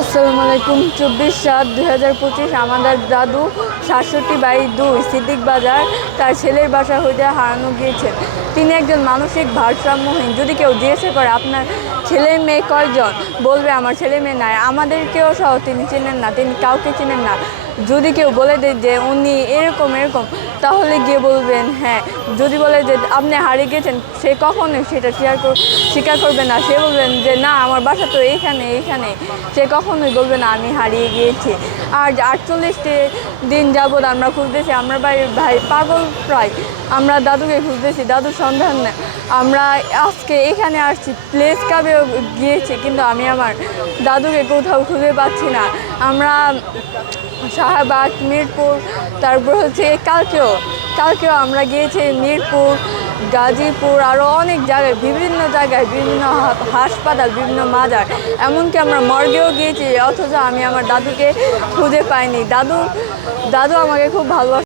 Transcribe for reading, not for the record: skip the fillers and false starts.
আসসালামু আলাইকুম। 24/7/2025 আমাদের দাদু 67/2 সিদ্দিক বাজার তার ছেলের বাসা হইতে হারানো গিয়েছেন। তিনি একজন মানসিক ভারসাম্যহীন। যদি কেউ জিজ্ঞাসা করে আপনার ছেলে মেয়ে কয়জন, বলবে আমার ছেলে মেয়ে নাই। আমাদেরকেও সহ তিনি চেনেন না, তিনি কাউকে চেনেন না। যদি কেউ বলে দেয় যে উনি এরকম এরকম, তাহলে গিয়ে বলবেন হ্যাঁ। যদি বলে যে আপনি হারিয়ে গেছেন, সে কখনোই সেটা স্বীকার করবে না। সে বলবেন যে না, আমার বাসা তো এইখানে এইখানে। সে কখনোই বলবে না আমি হারিয়ে গিয়েছি। আর 48টি দিন যাবৎ আমরা খুঁজতেছি, আমরা ভাই পাগল প্রায়। আমরা দাদুকে খুঁজতেছি, দাদুর সন্ধান নেই। আমরা আজকে এখানে আসছি, প্লেস ক্লাবেও গিয়েছি, কিন্তু আমি আমার দাদুকে কোথাও খুঁজে পাচ্ছি না। আমরা শাহবাগ, মিরপুর, তারপর হচ্ছে কালকেও আমরা গিয়েছি মিরপুর, গাজীপুর, আরও অনেক জায়গায়, বিভিন্ন হাসপাতাল, বিভিন্ন মাজার, এমনকি আমরা মর্গেও গিয়েছি। অথচ আমি আমার দাদুকে খুঁজে পাইনি। দাদু আমাকে খুব ভালোবাসে।